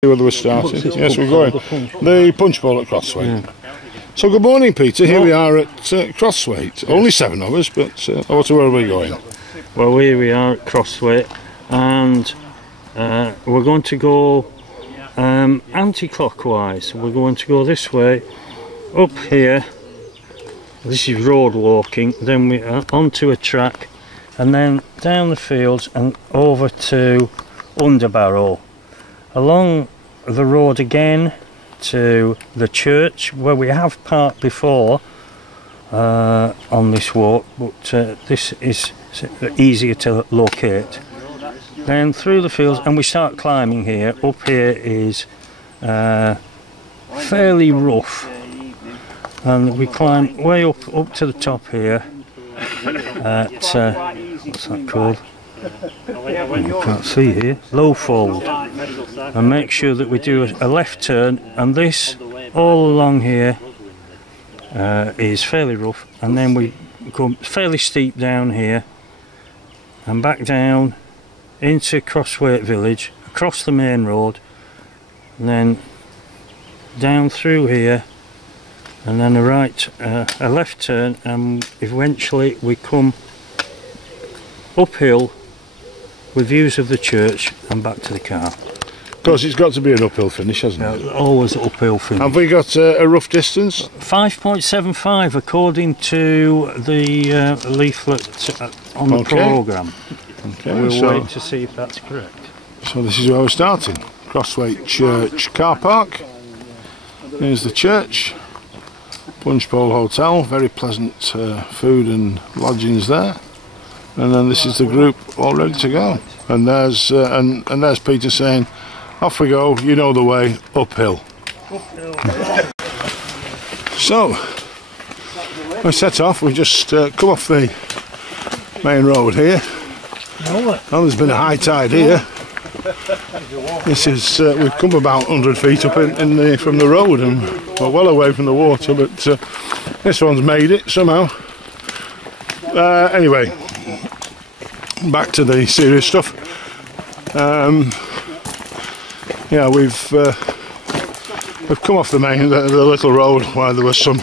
Whether we're starting. Yes, we're going. The punch bowl at Crosswaite. Yeah. So good morning, Peter. Here we are at Crosswaite. Only 7 of us, but where are we going? Well, here we are at Crosswaite, and we're going to go anti-clockwise. We're going to go this way, up here. This is road walking. Then we are onto a track, and then down the fields and over to Underbarrow. Along the road again to the church where we have parked before on this walk, but this is easier to locate. Then through the fields and we start climbing here. Up here is fairly rough, and we climb way up to the top here at what's that called? You can't see here. Low fold, and make sure that we do a left turn, and this all along here is fairly rough, and then we go fairly steep down here and back down into Crosswaite village, across the main road, and then down through here, and then a left turn, and eventually we come uphill with views of the church and back to the car. Of course, it's got to be an uphill finish, hasn't it? Always uphill finish. Have we got a rough distance? 5.75 according to the leaflet on the programme. Okay, we'll wait to see if that's correct. So this is where we're starting. Crosswaite Church car park. Here's the church. Punch Bowl Hotel, very pleasant food and lodgings there. And then this is the group all ready to go. And there's and there's Peter saying, off we go, you know the way, uphill. So, we set off, we just come off the main road here. Oh, there's been a high tide here. This is, we've come about 100 feet up from the road, and we're well away from the water, but this one's made it somehow. Anyway, back to the serious stuff. Yeah, we've come off the little road where there was some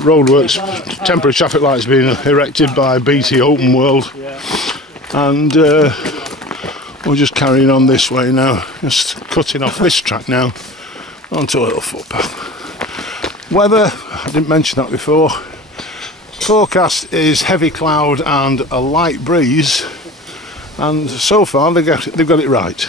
roadworks, temporary traffic lights being erected by BT Open World, and we're just carrying on this way now, just cutting off this track now onto a little footpath. Weather, I didn't mention that before. Forecast is heavy cloud and a light breeze, and so far they've got it right.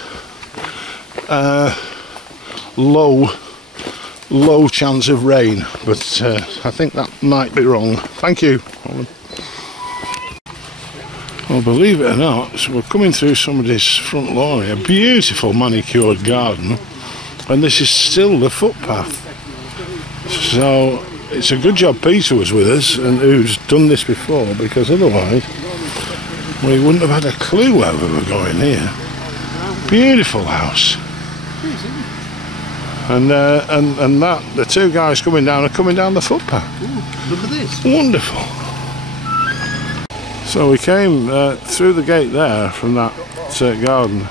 Low chance of rain, but I think that might be wrong. Thank you. Well, believe it or not, so we're coming through somebody's front lawn here, a beautiful manicured garden, and this is still the footpath. So it's a good job Peter was with us and who's done this before, because otherwise we wouldn't have had a clue where we were going here. Beautiful house. And that the two guys coming down are coming down the footpath. Ooh, look at this. Wonderful. So we came through the gate there from that garden,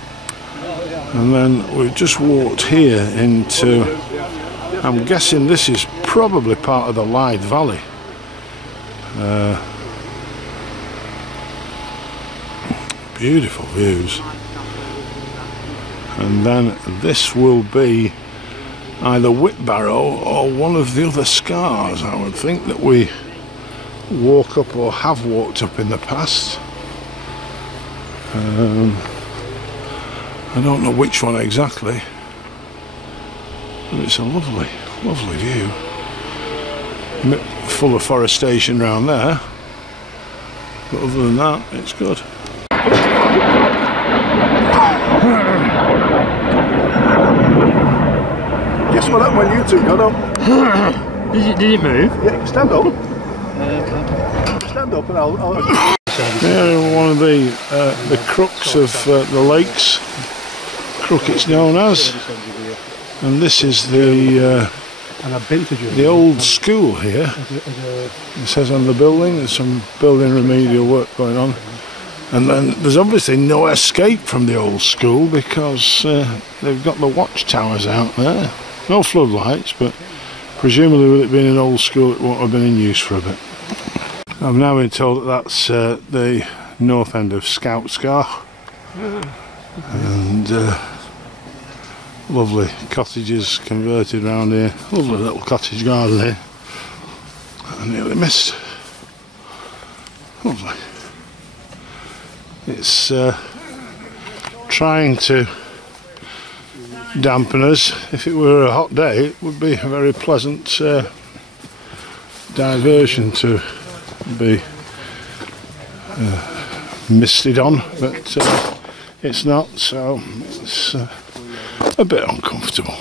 and then we've just walked here into, I'm guessing this is probably part of the Lyde Valley. Beautiful views. And then this will be either Whitbarrow or one of the other scars, I would think, that we walk up or have walked up in the past. I don't know which one exactly, but it's a lovely view. Full of forestation round there, but other than that, it's good. Guess what happened when you two got up? Did it move? Yeah, stand up. Stand up and I'll... Yeah, one of the crooks of the lakes. Crook it's known as. And this is the old school here. It says on the building, there's some building remedial work going on. And then there's obviously no escape from the old school because they've got the watchtowers out there. No floodlights, but presumably with it being an old school it won't have been in use for a bit. I've now been told that that's the north end of Scout Scar. And lovely cottages converted around here. Lovely little cottage garden here. I nearly missed. Lovely. It's trying to dampen us. If it were a hot day, it would be a very pleasant diversion to be misted on, but it's not, so it's a bit uncomfortable.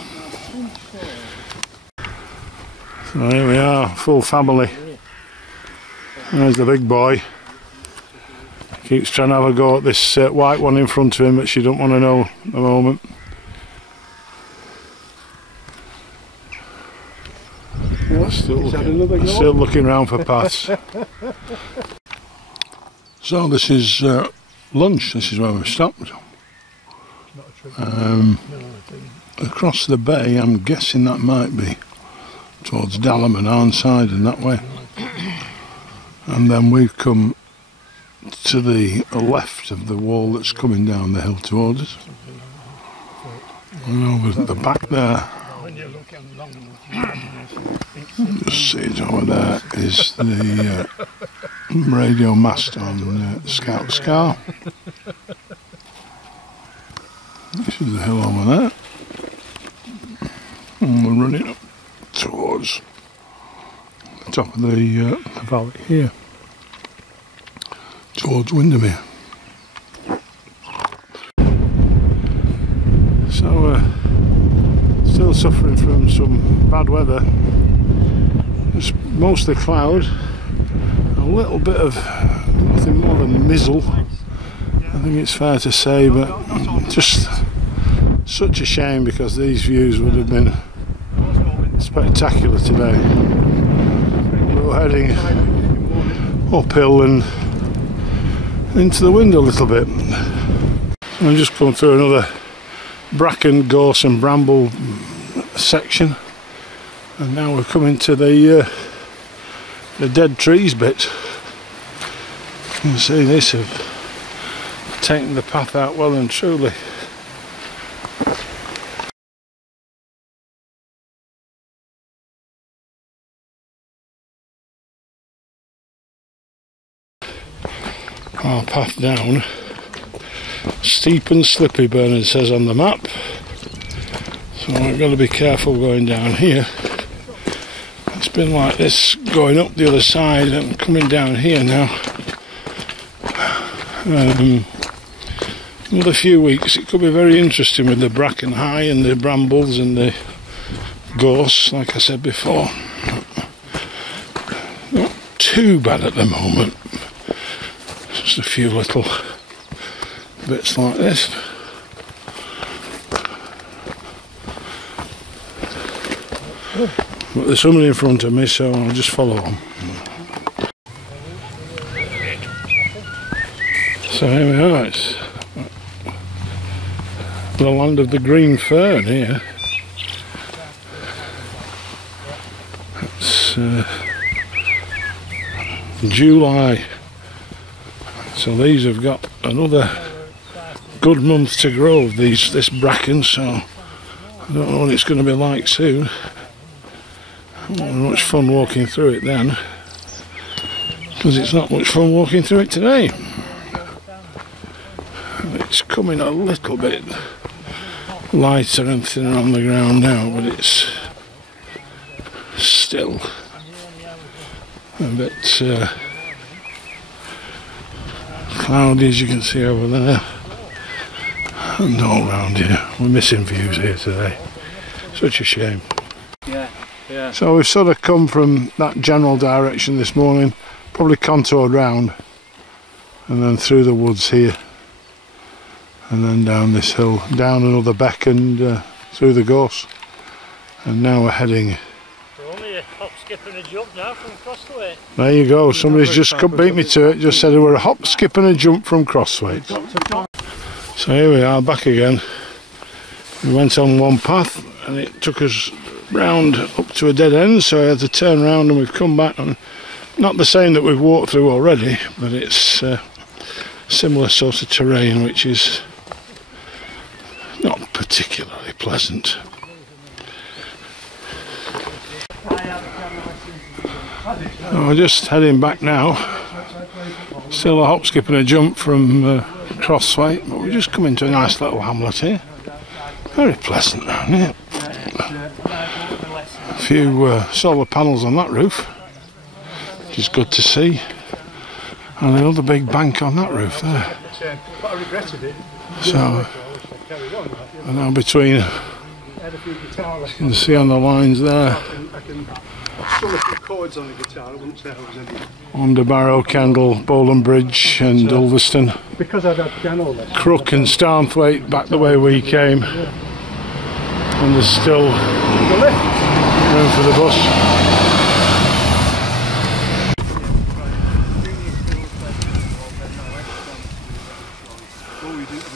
So here we are, full family. There's the big boy. Keeps trying to have a go at this white one in front of him, but she don't want to know at the moment. Still looking around for paths. So this is lunch. This is where we've stopped. Across the bay, I'm guessing that might be towards Dalham and Arnside and that way. And then we've come to the left of the wall that's coming down the hill towards us. And over at the back there, just see it over there, is the radio mast on Scout Scar. This is the hill over there. And we're running up towards the top of the valley here, towards Windermere. So still suffering from some bad weather. It's mostly cloud, a little bit of nothing more than mizzle, I think it's fair to say, but just such a shame because these views would have been spectacular today. We were heading uphill and into the wind a little bit. I'm just coming through another bracken, gorse and bramble section, and now we're coming to the dead trees bit. You can see this have taken the path out well and truly. Our path down, steep and slippy, Bernard says on the map, so I've got to be careful going down here. It's been like this going up the other side and coming down here now. Another few weeks it could be very interesting with the bracken high and the brambles and the gorse, like I said before. Not too bad at the moment. Just a few little bits like this. But there's somebody in front of me, so I'll just follow them. So here we are, it's the land of the green fern here. It's July. So these have got another good month to grow, this bracken, so I don't know what it's going to be like soon. I won't have much fun walking through it then, because it's not much fun walking through it today. It's coming a little bit lighter and thinner on the ground now, but it's still a bit cloudy, as you can see over there, and all around here. We're missing views here today. Such a shame. Yeah. So we've sort of come from that general direction this morning, probably contoured round, and then through the woods here, and then down this hill, down another beck and through the gorse, and now we're heading. We're only a hop skip and a jump now from Crossthwaite. There you go, somebody's just beat me to it, just said we're a hop, skip and a jump from Crossthwaite. So here we are back again. We went on one path and it took us round up to a dead end, so I had to turn around and we've come back on, not the same that we've walked through already, but it's similar sort of terrain which is not particularly pleasant. So we're just heading back now. Still a hop, skip and a jump from Crossthwaite, but we're just coming to a nice little hamlet here. Very pleasant round here. A few solar panels on that roof, which is good to see. And another big bank on that roof there. So, and now between, you can see on the lines there, Underbarrow, Kendal, Bowland Bridge and Ulverston. Crook and Starnthwaite back the way we came. And there's still room for the bus.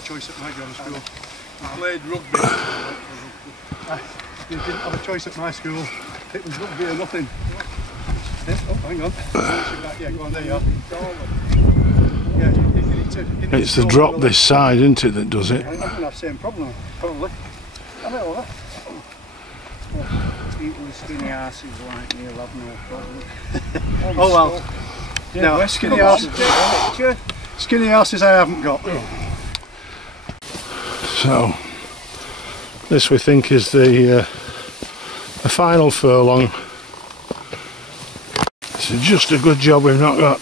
Choice at my grammar school. I played rugby. You didn't have a choice at my school. It was rugby or nothing. Oh, hang on. Yeah, go on, there you are. Yeah, you need to, it's the drop this side, isn't it, that does it? I'm going to have the same problem, probably. I know that. People with skinny asses like me will have no problem. Oh well. Yeah, no, skinny asses. Skinny asses I haven't got. So, this we think is the final furlong. It's just a good job we've not got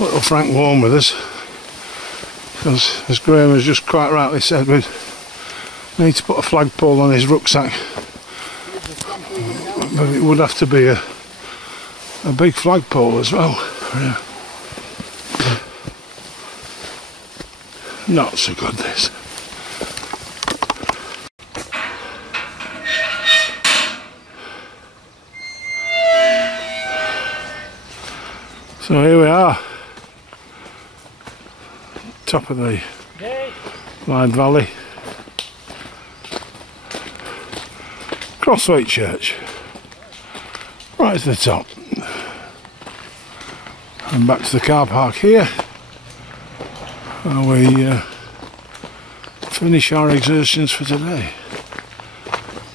little Frank Warren with us, because as Graham has just quite rightly said, we need to put a flagpole on his rucksack, but it would have to be a big flagpole as well. Yeah. Not so good, this. So here we are, top of the Lyde Valley, Crossthwaite Church, right to the top, and back to the car park here. We finish our exertions for today.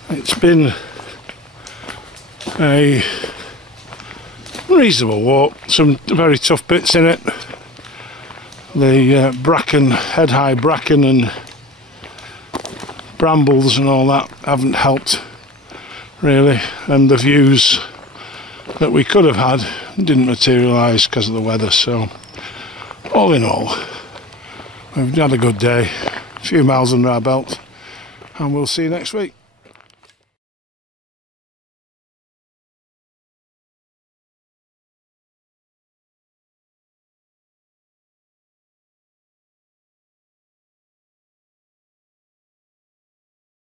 It's been a reasonable walk, some very tough bits in it. The bracken, head-high bracken and brambles and all that haven't helped really, and the views that we could have had didn't materialise because of the weather. So all in all, we've had a good day, a few miles under our belt, and we'll see you next week.